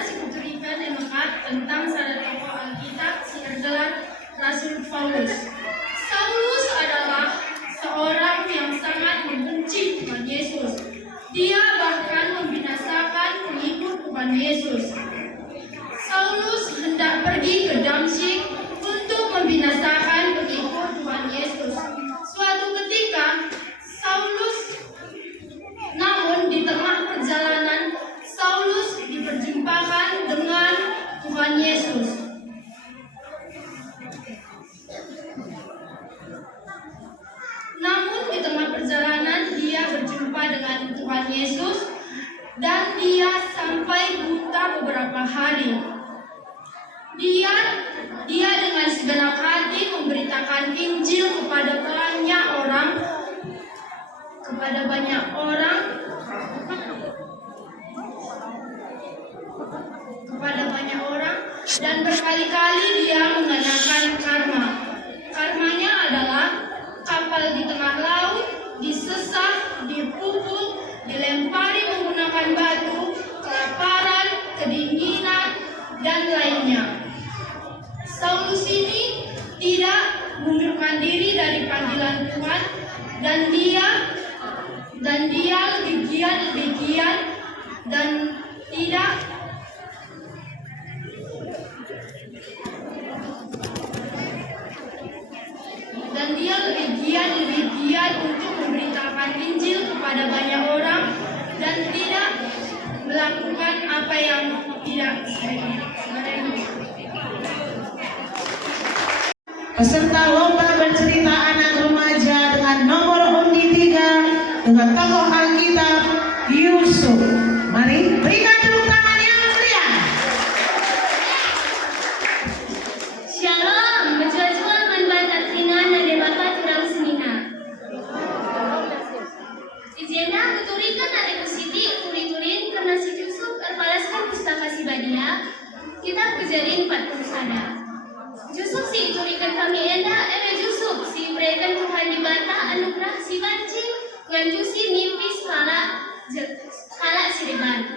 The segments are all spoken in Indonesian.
sikuturikan emekat tentang sada tokoh Alkitab si adalah Rasul Paulus. Saulus adalah seorang yang sangat membenci Tuhan Yesus. Dia bahkan membinasakan pengikut Tuhan Yesus. Saulus hendak pergi ke Damsyik untuk membinasakan pengikut Tuhan Yesus. Suatu ketika, namun di tengah perjalanan, Saulus diperjumpakan dengan Tuhan Yesus. Namun di tengah perjalanan dia berjumpa dengan Tuhan Yesus dan dia sampai buta beberapa hari. Dia dengan segenap hati memberitakan Injil kepada banyak orang dan berkali-kali dia mengadakan karma. Karmanya adalah kapal di tengah laut, disesat, dipukul, dilempari menggunakan batu, kelaparan, kedinginan, dan lainnya. Saulus ini tidak mundurkan diri dari panggilan Tuhan dan dia lebih giat dan tidak lebih giat untuk memberitakan Injil kepada banyak orang dan tidak melakukan apa yang tidak baik. Peserta lomba bercerita anak remaja dengan nomor undi 3 dengan tokoh Alkitab Yusuf. Mari berikan tepuk tangan yang meriah. Shalom, menjual-jual manbatat ringan ada bakat kurang semina. Izinnya kuturikan ada kusiti turi-turin karena si Yusuf erpalaskan pustaka si badia. Kita kujarin 40 sada. Yusuf si iturikan kami enda Yusuf si berikan Tuhan di bata anugerah si banci nganju si nipis kala si deban.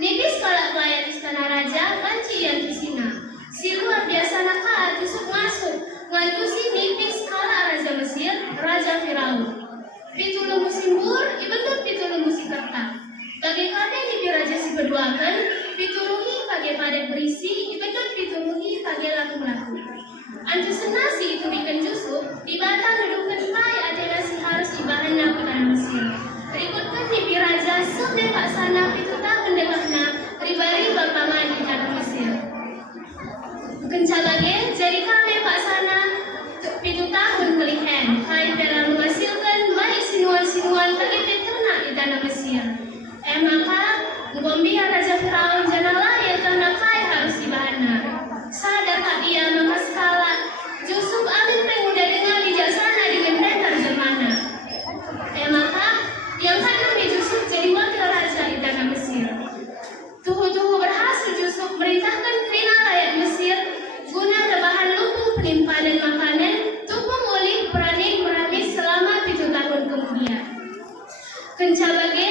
Nipis kala pelayan istana raja banci yang kisina. Si luar biasa nakal Yusuf masuk nganju si nipis kala raja Mesir raja Firaun. Pitulung musimbur ibentuk pitulung musikerta. Bagi kade di raja si berduakan pituluhi pagi pada berisi ibentuk pituluhi pagi laku-laku. Anju senasi itu bikin Yusuf di bata nuduhkan kai adela si harus ibahan nakutan Mesir. Berikutkan di raja sebne pak sana pitu tahun dekahna ribari bapangan di tanah Mesir. Kencalage jadi kami pak sana pitu tahun kelihen kai dalam menghasilkan baik sinuan-sinuan bagi ternak di tanah Mesir. Maka ngombihan raja Firaun janala ya karena kai harus ibahana. Sadar tak dia maka skala Yusuf amin pemuda dengan bijaksana dengan terjemana. Maka yang kandung Yusuf jadi wakil raja di tanah Mesir. Tuhu-tuhu berhasil Yusuf merintahkan kerina rakyat Mesir guna rebahan lumpuh penyimpanan makanan untuk memulih berani selama 7 tahun kemudian. Kencabage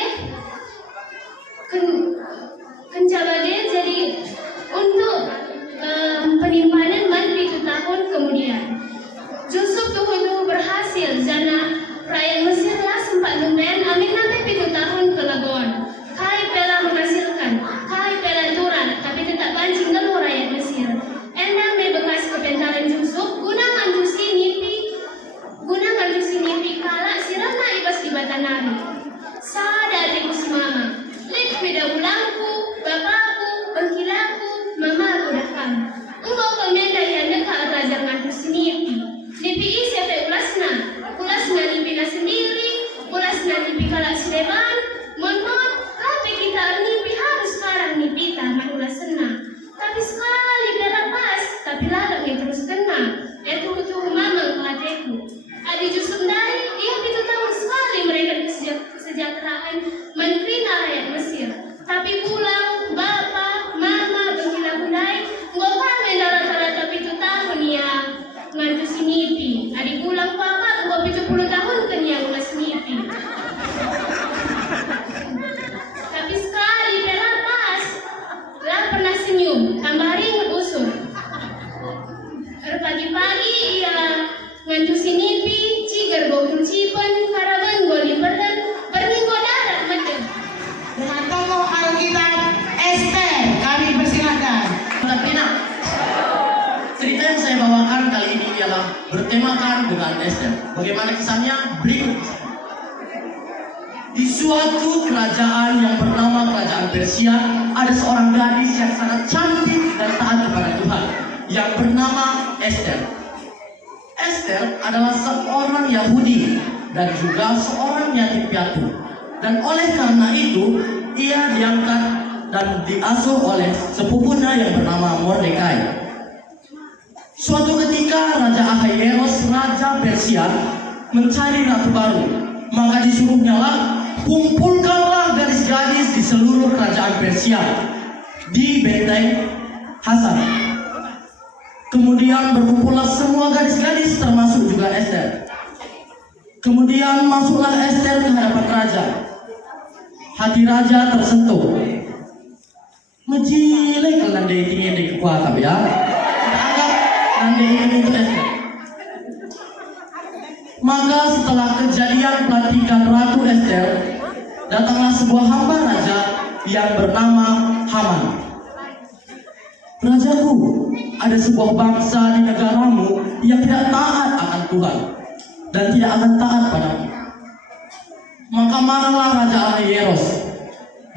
jadi untuk penyimpanan 7 tahun kemudian. Yusuf tuh berhasil jana rakyat Mesir lah sempat lumayan amin sampai 7 tahun ke Legon. Kai pela menghasilkan, kai pela turan, tapi tetap pancing ngeluh rakyat Mesir. Endang me bekas kepentaran Yusuf guna ngandusi nipi kala sirana ibas di batanari. Sadar ibu si mama, lek beda ulangku, bapakku, bangkilaku, mamaku datang. Engkau komenda yang dekat raja ngandusi nipi. Nipi isi apa ulasna nipi na sendiri, ulasna nipi kala sileban, mon, kape kita nipi harus sekarang nipi taman ulasna. Tapi sekali berlepas, tapi lalak yang terus kena. Itu mama kelateku. Adi Yusuf dari, dia 7 tahun sekali mereka kesejahteraan menteri rakyat Mesir. Tapi pulang, bapak, mama, bangkila budai, nggak kami rata-rata 7 tahun ya ngantu si nipi. Adi pulang bapak, nggak 70 tahun kan ya ulas nipi. Tapi sekali berlepas, Bagaimana kisahnya? Berikut kisahnya. Di suatu kerajaan yang bernama Kerajaan Persia, ada seorang gadis yang sangat cantik dan taat kepada Tuhan, yang bernama Esther. Esther adalah seorang Yahudi dan juga seorang yatim piatu. Dan oleh karena itu, ia diangkat dan diasuh oleh sepupunya yang bernama Mordekai. Suatu ketika Raja Ahasuerus, Raja Persia, mencari ratu baru. Maka disuruhnya lah, kumpulkanlah gadis-gadis di seluruh kerajaan Persia di benteng Hasan. Kemudian berkumpullah semua gadis-gadis termasuk juga Esther. Kemudian masuklah Esther ke hadapan raja. Hati raja tersentuh. Menjilek kalau nande tinggi di kekuatan ya. Anggap nande ini itu Esther. Maka setelah kejadian pelantikan Ratu Esther, datanglah sebuah hamba raja yang bernama Haman. Rajaku, ada sebuah bangsa di negaramu yang tidak taat akan Tuhan dan tidak akan taat padamu. Maka marahlah Raja Ahasuerus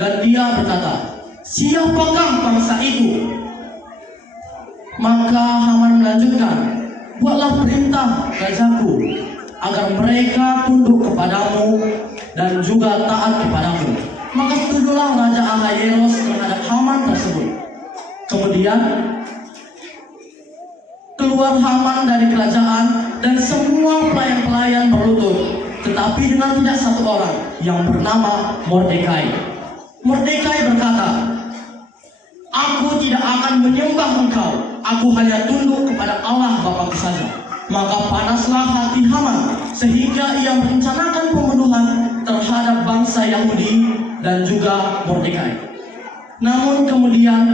dan dia berkata, siapakah bangsa itu? Maka Haman melanjutkan, buatlah perintah rajaku agar mereka tunduk kepadamu dan juga taat kepadamu. Maka setujulah Raja Ahasuerus terhadap Haman tersebut. Kemudian keluar Haman dari kerajaan dan semua pelayan-pelayan berlutut, tetapi dengan tidak satu orang yang bernama Mordekai. Mordekai berkata, aku tidak akan menyembah engkau, aku hanya tunduk kepada Allah Bapakku saja. Maka panaslah hati Haman sehingga ia merencanakan pembunuhan terhadap bangsa Yahudi dan juga Mordekai. Namun kemudian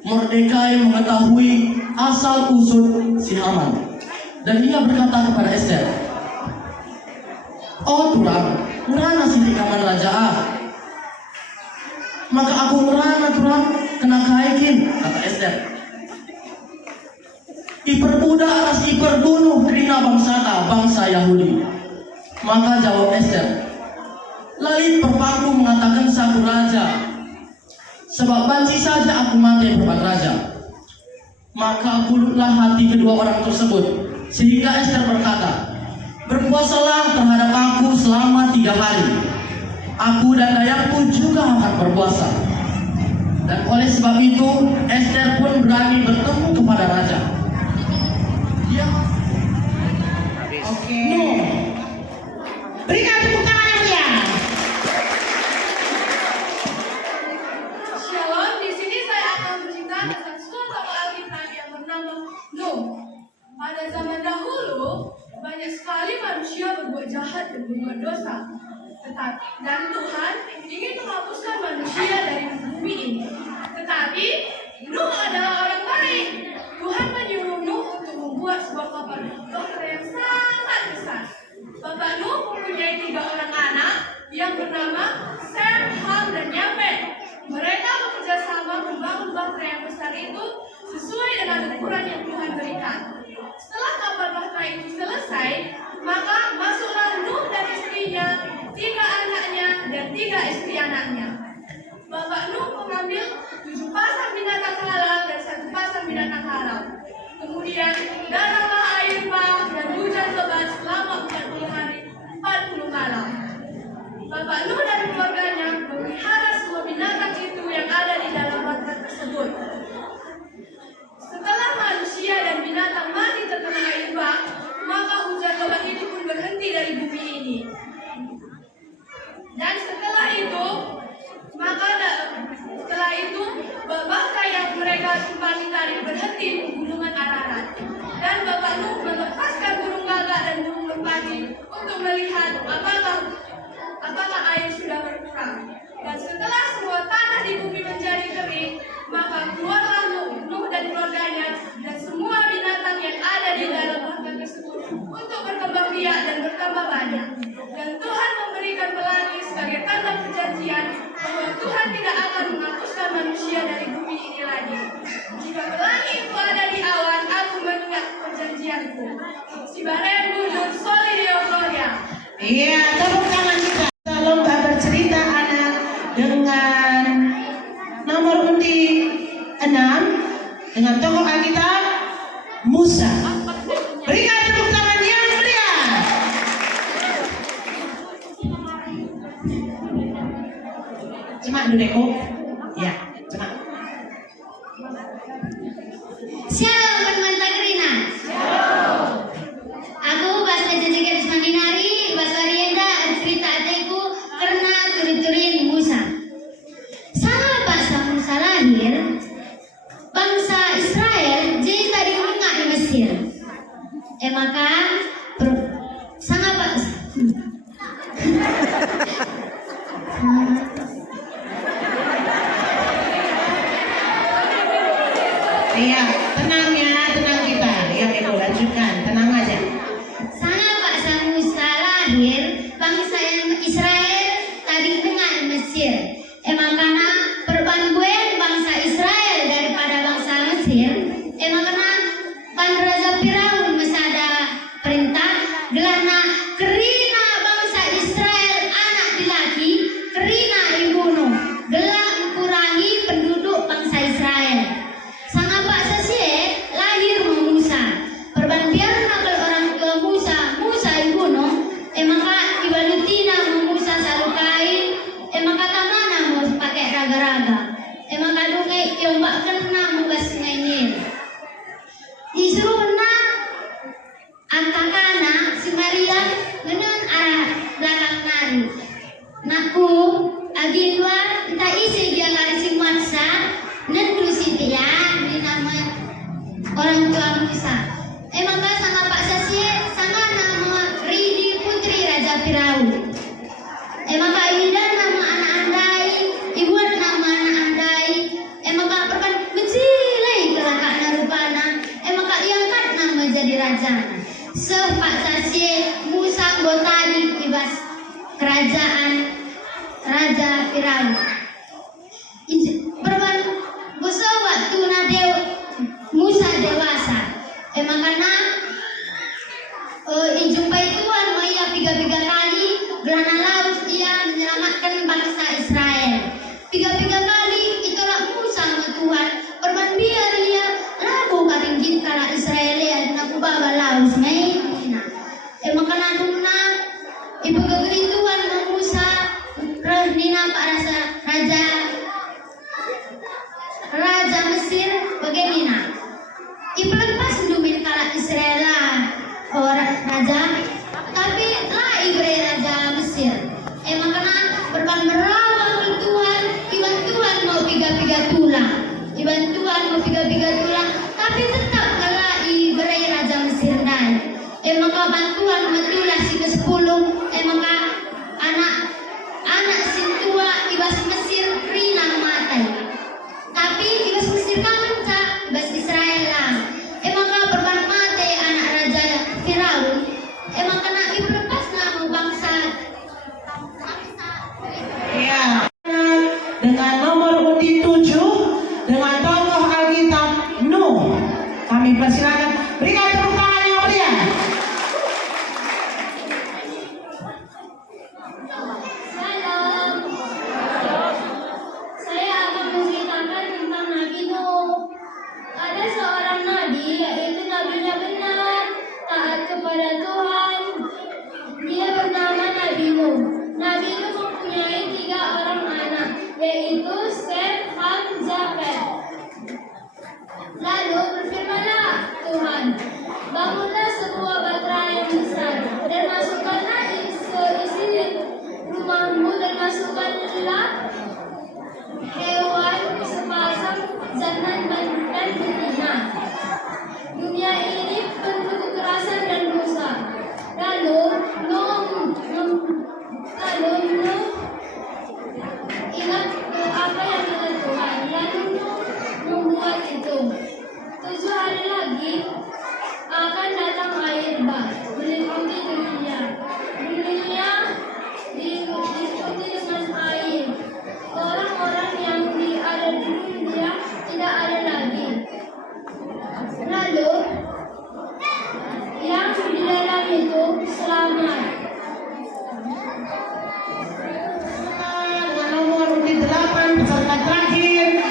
Mordekai mengetahui asal usul si Haman dan ia berkata kepada Esther, oh turang, merana sini kaman raja maka aku merana turang kena kaikin, kata Esther. Iperbudak atas iperbunuh kerina bangsa Yahudi. Maka jawab Esther, lalit perpaku mengatakan saku raja, sebab banci saja aku mati berbuat raja. Maka bulutlah hati kedua orang tersebut, sehingga Esther berkata, berpuasalah terhadap aku selama 3 hari. Aku dan ayahku juga akan berpuasa. Dan oleh sebab itu Esther pun berani bertemu kepada raja. Dia Oke. Berikan tepuk tangan yang meriah. Shalom, di sini saya akan bercerita tentang suatu tokoh Alkitab yang bernama Nuh. Pada zaman dahulu, banyak sekali manusia berbuat jahat dan berbuat dosa. Dan Tuhan ingin menghapuskan manusia dari bumi ini. Tetapi Nuh adalah orang baik. Tuhan menyuruh Nuh untuk membuat sebuah kapal dokter yang sangat besar. Bapak Nuh mempunyai 3 orang anak yang bernama Sem, Ham, dan Yafet. Mereka bekerja sama membangun bahtera yang besar itu sesuai dengan ukuran yang Tuhan berikan. Setelah kapal bahtera itu selesai, maka masuklah Nuh dan istrinya, 3 anaknya, dan 3 istri anaknya. Bapak Nuh mengambil 7 pasang binatang halal dan 1 pasang binatang haram. Kemudian datanglah air bah dan hujan lebat selama 40 hari, 40 malam. Bapak Nuh dan keluarganya memelihara semua binatang itu yang ada di dalam bahtera tersebut. Setelah manusia dan binatang mati terkena air bah, maka hujan lebat itu pun berhenti dari bumi ini. Dan setelah itu, bahtera yang mereka tumpangi tadi berhenti di gunungan Ararat. Dan Bapak Nuh melepaskan burung gagak dan burung merpati untuk melihat apakah air sudah berkurang. Dan setelah semua tanah di bumi menjadi kering, maka keluarlah Nuh dan keluarganya dan semua binatang yang ada di dalam bahtera tersebut untuk berkembang biak dan bertambah banyak. Dan Tuhan memberikan pelangi sebagai tanda perjanjian bahwa Tuhan tidak akan menghapuskan manusia dari bumi ini lagi. Jika pelangi itu ada di awan, aku mengingat perjanjianku. Si bareng bujur soleh Iya, tepuk tangan kita. Kita lomba bercerita anak dengan nomor undi 6 dengan tokoh Alkitab Musa. Berikan tepuk tangan yang meriah. Cemak dulu Deko. Ya, cemak. Shalom teman Takrina. Aku bahasa Jajagan Mandinari, bahasa Rienda, cerita ateku karena turi-turin Musa. Sama bahasa Musa lahir, bangsa Israel jadi tadi menengah di Mesir. Maka sangat bahasa. Iya, tenang ya, tenang kita. Ya, Deko lanjutkan, tenang aja. Sana bangsa Musa lahir, bangsa Israel tadi dengan Mesir. Makana perbantuan bangsa Israel daripada bangsa Mesir. Makana pan Raja Firaun masih ada perintah gelana kerina bangsa Israel anak laki kerina ibuno gelak kurangi penduduk bangsa Israel. Sangat bangsa sie lahir Musa. Perbantian nakal orang tua Musa, Musa ibuno, maka dibaluti nama Musa salukai, maka tamana mau pakai raga-raga, maka dungai yombak kena mugas ngainil. Disuruh na angkakana si Maria ngenon arah belakang nari. Naku agi luar entah isi dia kali si Musa, nentu si dia di nama orang tua Musa. Maka sama Pak Sasi sama nama Ridi putri Raja Firaun. Maka Ida nama anak andai, ibu nama anak andai. Maka perban mencilai kelakak narupana. Maka iangkat nama jadi raja. Pak Sasi Musa botani ibas kerajaan Raja Firaun. Perban busa waktu nadeu Musa dewasa. Makanya dijumpai Tuhan Maya 3 kali gelana laut dia menyelamatkan bangsa Israel. 3 kali itulah Musa sama Tuhan perban biar dia lagu karinggit kala Israel ya naku bawa laut mai. Makanya tuna ibu kegeri Tuhan Musa Nina Pak Raja Mesir bagaimana? Ipelepas dumin kala Israel orang raja, tapi lah ibre raja Mesir. Makanya berban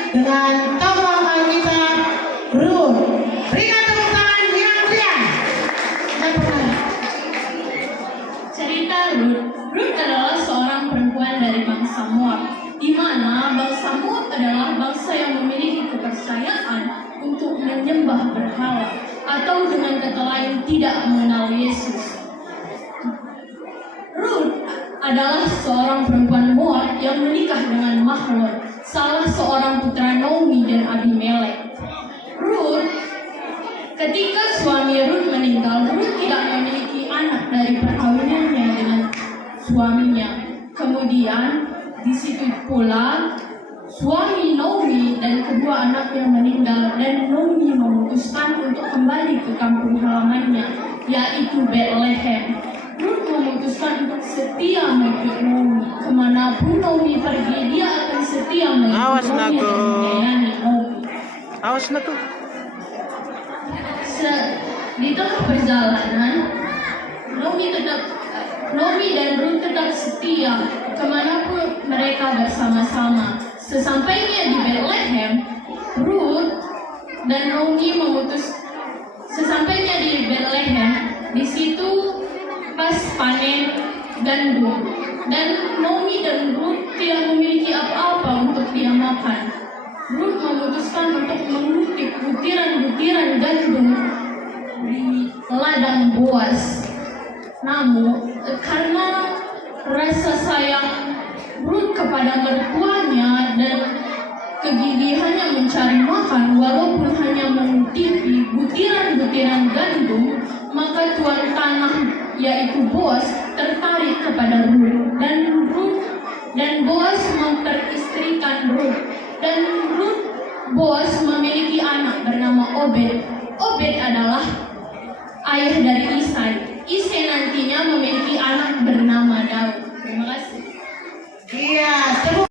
dengan tokoh Alkitab Rut. Berikan tepuk tangan yang meriah. Yang pertama. Cerita Rut. Rut adalah seorang perempuan dari bangsa Moab, di mana bangsa Moab adalah bangsa yang memiliki kepercayaan untuk menyembah berhala, atau dengan kata lain tidak mengenal Yesus. Rut adalah seorang perempuan Moab yang menikah dengan Mahlon, salah seorang putra Naomi dan Abimelek. Rut, ketika suami Rut meninggal, Rut tidak memiliki anak dari perkawinannya dengan suaminya. Kemudian di situ pula suami Naomi dan kedua anaknya meninggal, dan Naomi memutuskan untuk kembali ke kampung halamannya, yaitu Bethlehem. Rut memutuskan untuk setia mengikut Naomi. Kemanapun Naomi pergi, dia akan setia mengikut Awas, Naomi dan Nago. menyayangi Naomi. Awas na tuh. Di tengah perjalanan, Naomi dan Rut tetap setia kemanapun mereka bersama-sama. Sesampainya di Bethlehem, Rut dan Naomi sesampainya di Bethlehem, di situ pas panen gandum, dan Naomi dan Rut tidak memiliki apa-apa untuk dia makan. Rut memutuskan untuk mengutip butiran-butiran gandum di ladang Boas. Namun, karena rasa sayang Rut kepada mertuanya dan kegigihannya mencari makan, walaupun hanya mengutipi butiran-butiran gandum, maka tuan tanah yaitu Boas tertarik kepada Rut, dan Boas memperistrikan Rut, dan Boas memiliki anak bernama Obed. Obed adalah ayah dari Isai. Isai nantinya memiliki anak bernama Daud. Terima kasih. Iya, tepuk